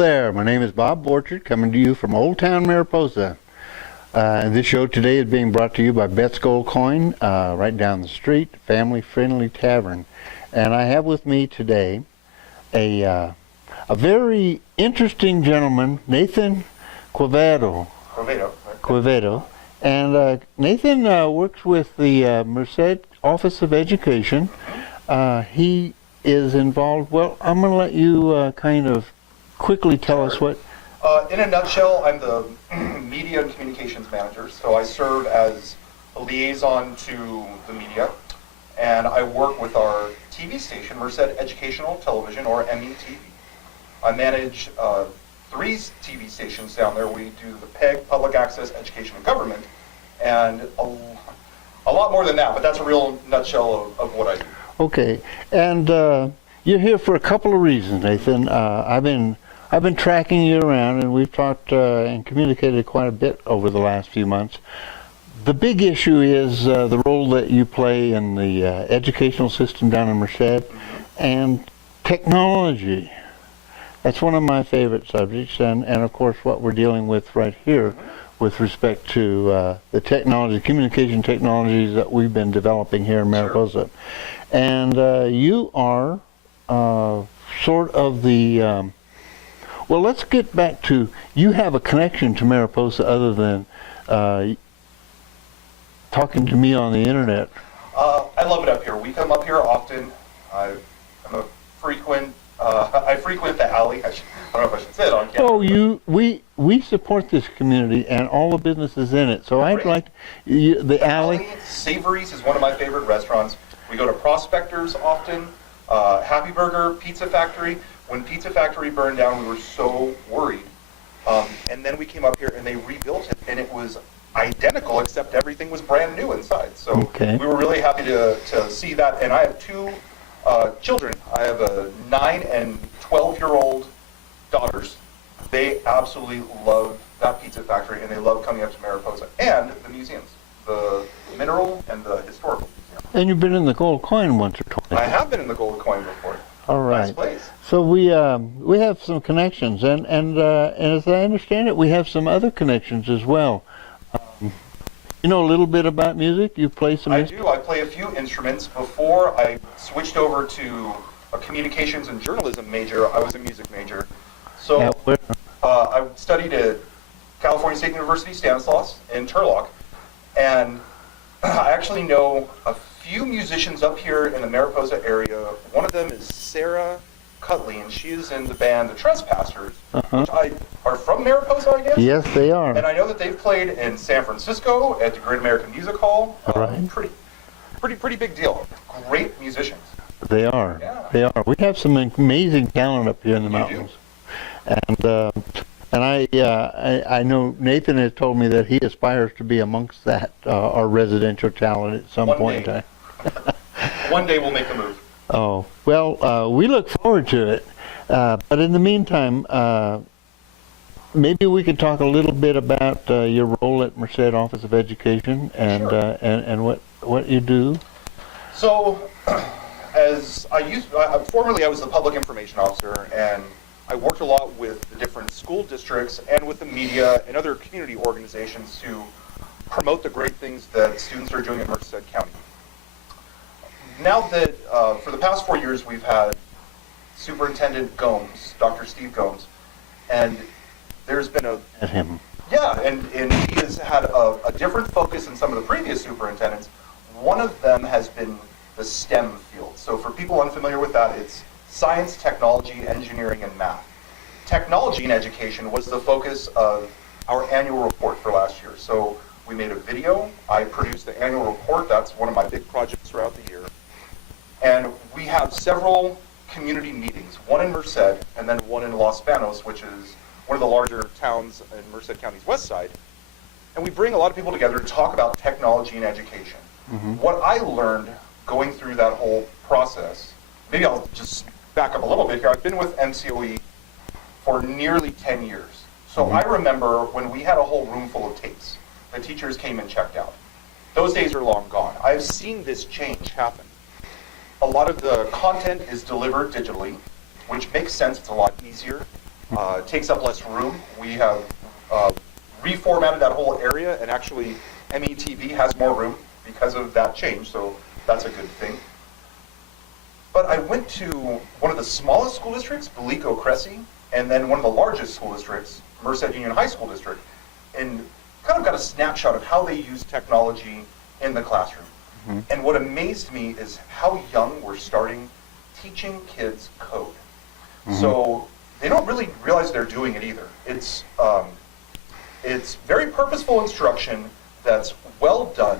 there, my name is Bob Borchard, coming to you from Old Town Mariposa. And this show today is being brought to you by Bet's Gold Coin, right down the street, family-friendly tavern. And I have with me today a very interesting gentleman, Nathan Quevedo. Quevedo. And Nathan works with the Merced Office of Education. He is involved. Well, I'm going to let you kind of quickly tell us what. In a nutshell, I'm the media and communications manager. So I serve as a liaison to the media, and I work with our TV station, Merced Educational Television, or METV. I manage 3 TV stations down there. We do the PEG, Public Access, Education, and Government, and a lot more than that, but that's a real nutshell of what I do. Okay, and you're here for a couple of reasons, Nathan. I've been tracking you around, and we've talked and communicated quite a bit over the last few months. The big issue is the role that you play in the educational system down in Merced, and technology. That's one of my favorite subjects, and of course what we're dealing with right here with respect to the technology, communication technologies that we've been developing here in Mariposa. Sure. And you are sort of the, well, let's get back to, you have a connection to Mariposa other than talking to me on the internet. I love it up here. We come up here often. I'm a frequent, I frequent the alley. I don't know if I should say it on camera. Oh, we support this community and all the businesses in it. So I'd like the alley. Savory's is one of my favorite restaurants. We go to Prospectors often. Happy Burger, Pizza Factory. When Pizza Factory burned down, we were so worried. And then we came up here and they rebuilt it, and it was identical except everything was brand new inside. So we were really happy to see that. And I have 2 children. I have a 9 and 12-year-old daughters. They absolutely love that Pizza Factory, and they love coming up to Mariposa and the museums, the mineral and the historical museum. And you've been in the Gold Coin once or twice. I have been in the Gold Coin before. All right. Nice place. So we have some connections, and as I understand it, we have some other connections as well. You know a little bit about music? You play some I do. I play a few instruments. Before I switched over to a communications and journalism major, I was a music major. So I studied at California State University, Stanislaus, in Turlock. And I actually know a few musicians up here in the Mariposa area. One of them is Sarah Cutley, and she is in the band The Trespassers, which are from Mariposa, I guess? Yes, they are. And I know that they've played in San Francisco at the Great American Music Hall. Right. Pretty big deal. Great musicians. They are. Yeah. They are. We have some amazing talent up here in the mountains. And I know Nathan has told me that he aspires to be amongst that our residential talent at some point in time. One day we'll make the move. Oh, well, we look forward to it. But in the meantime, maybe we could talk a little bit about your role at Merced Office of Education and and what you do. So, as formerly I was the public information officer, and I worked a lot with the different school districts and with the media and other community organizations to promote the great things that students are doing in Merced County. Now that, for the past 4 years, we've had Superintendent Gomes, Dr. Steve Gomes, and there's been and he has had a different focus than some of the previous superintendents. One of them has been the STEM field. So for people unfamiliar with that, it's science, technology, engineering, and math. Technology in education was the focus of our annual report for last year. So we made a video. I produced the annual report. That's one of my big projects throughout the year. And we have several community meetings, one in Merced and then one in Los Banos, which is one of the larger towns in Merced County's west side. And we bring a lot of people together to talk about technology and education. What I learned going through that whole process, maybe I'll just back up a little bit here. I've been with MCOE for nearly 10 years. So I remember when we had a whole room full of tapes. The teachers came and checked out. Those days are long gone. I've seen this change happen. A lot of the content is delivered digitally, which makes sense. It's a lot easier. It takes up less room. We have reformatted that whole area, and actually METV has more room because of that change, so that's a good thing. But I went to one of the smallest school districts, Belico Cressy, and then one of the largest school districts, Merced Union High School District, and kind of got a snapshot of how they use technology in the classroom. Mm-hmm. And what amazed me is how young we're starting teaching kids code. Mm-hmm. So they don't really realize they're doing it either. It's very purposeful instruction that's well done,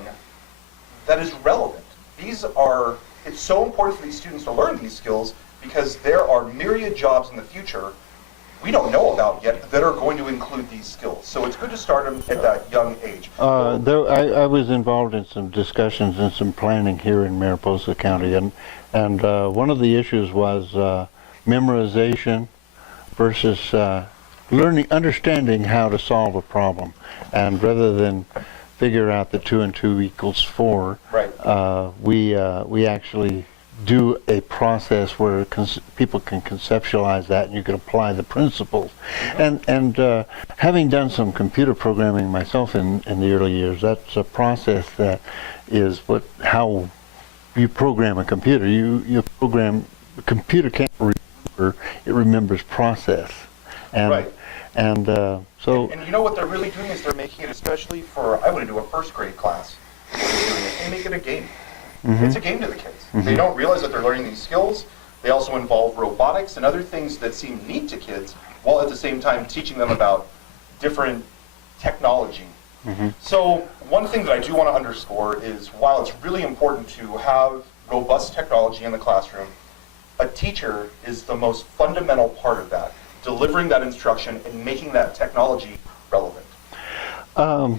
that is relevant. It's so important for these students to learn these skills because there are myriad jobs in the future we don't know about yet that are going to include these skills. So it's good to start them at that young age. I was involved in some discussions and some planning here in Mariposa County, and one of the issues was memorization versus understanding how to solve a problem, and rather than figure out that 2 and 2 equals 4, right. We actually do a process where people can conceptualize that, and you can apply the principles. Mm-hmm. And having done some computer programming myself in the early years, that's a process that is how you program a computer. You program, the computer can't remember, it remembers process. And, right. And so... And you know what they're really doing is they're making it, especially for, I want to do a first grade class, they make it a game. Mm-hmm. It's a game to the kids. Mm-hmm. They don't realize that they're learning these skills. They also involve robotics and other things that seem neat to kids, while at the same time teaching them about different technology. Mm-hmm. So one thing that I do want to underscore is while it's really important to have robust technology in the classroom, a teacher is the most fundamental part of that, delivering that instruction and making that technology relevant. I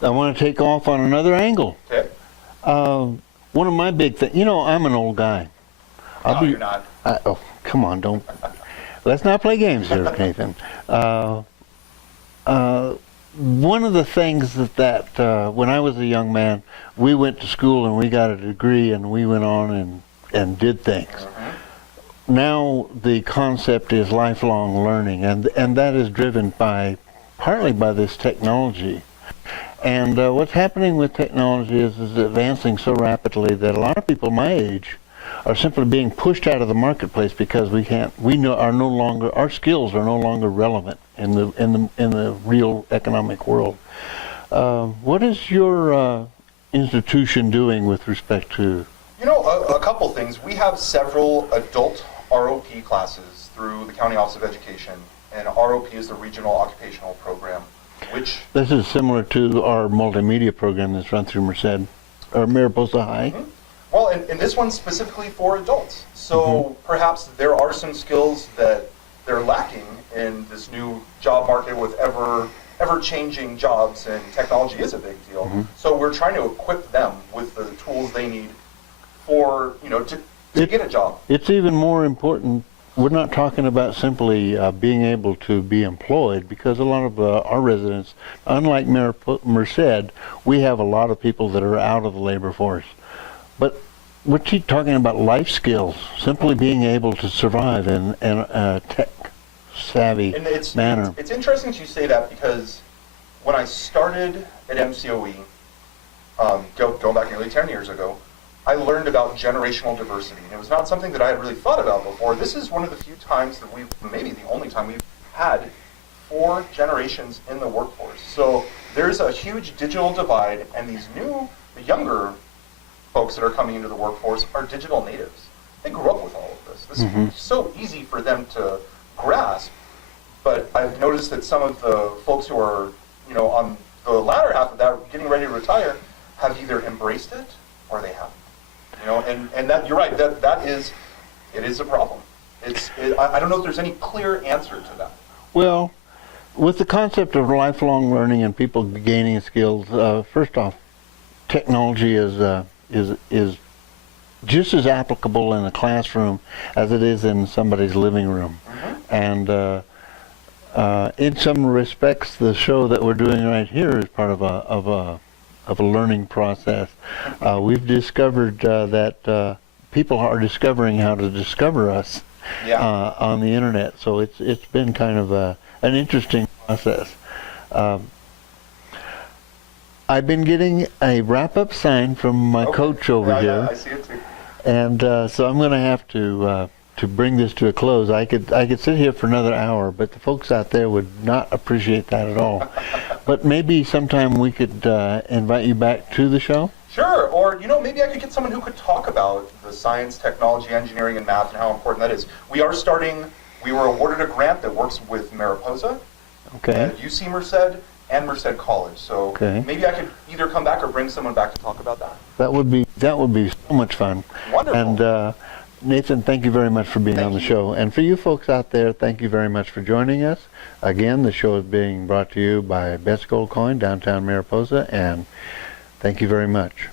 want to take off on another angle. Okay. One of my big things, I'm an old guy. You're not. Oh, come on, don't. Let's not play games here, Nathan. One of the things that when I was a young man, we went to school and we got a degree and we went on and did things. Mm-hmm. Now the concept is lifelong learning, and that is driven partly by this technology. And what's happening with technology is advancing so rapidly that a lot of people my age are simply being pushed out of the marketplace because our skills are no longer relevant in the real economic world. What is your institution doing with respect to? A couple things. We have several adult ROP classes through the County Office of Education, and ROP is the Regional Occupational Program. This is similar to our multimedia program that's run through Mariposa High. Mm-hmm. Well, and this one's specifically for adults. So perhaps there are some skills that they're lacking in this new job market with ever-changing jobs, and technology is a big deal. Mm-hmm. So we're trying to equip them with the tools they need to get a job. It's even more important. We're not talking about simply being able to be employed, because a lot of our residents, unlike Merced, we have a lot of people that are out of the labor force. But we're talking about life skills, simply being able to survive in a tech-savvy manner. It's interesting that you say that, because when I started at MCOE, going back nearly 10 years ago, I learned about generational diversity, and it was not something that I had really thought about before. This is one of the few times that maybe the only time we've had 4 generations in the workforce. So there's a huge digital divide, and the younger folks that are coming into the workforce are digital natives. They grew up with all of this. This is so easy for them to grasp, but I've noticed that some of the folks who are, on the latter half of that, getting ready to retire, have either embraced it or they haven't. And that, you're right, it is a problem. I don't know if there's any clear answer to that. Well, with the concept of lifelong learning and people gaining skills, first off, technology is just as applicable in a classroom as it is in somebody's living room. Mm-hmm. And in some respects, the show that we're doing right here is part of a learning process. We've discovered that people are discovering how to discover us on the internet. So it's been kind of an interesting process. I've been getting a wrap-up sign from my coach over here. Yeah, I see it too. And so I'm going to have to bring this to a close. I could sit here for another hour, but the folks out there would not appreciate that at all. But maybe sometime we could invite you back to the show. Sure, or maybe I could get someone who could talk about the science, technology, engineering, and math and how important that is. We were awarded a grant that works with Mariposa, Okay. UC Merced, and Merced College. So maybe I could either come back or bring someone back to talk about that. That would be so much fun. Wonderful. And Nathan, thank you very much for being on the show. And for you folks out there, thank you very much for joining us. Again, the show is being brought to you by Best Gold Coin, downtown Mariposa, and thank you very much.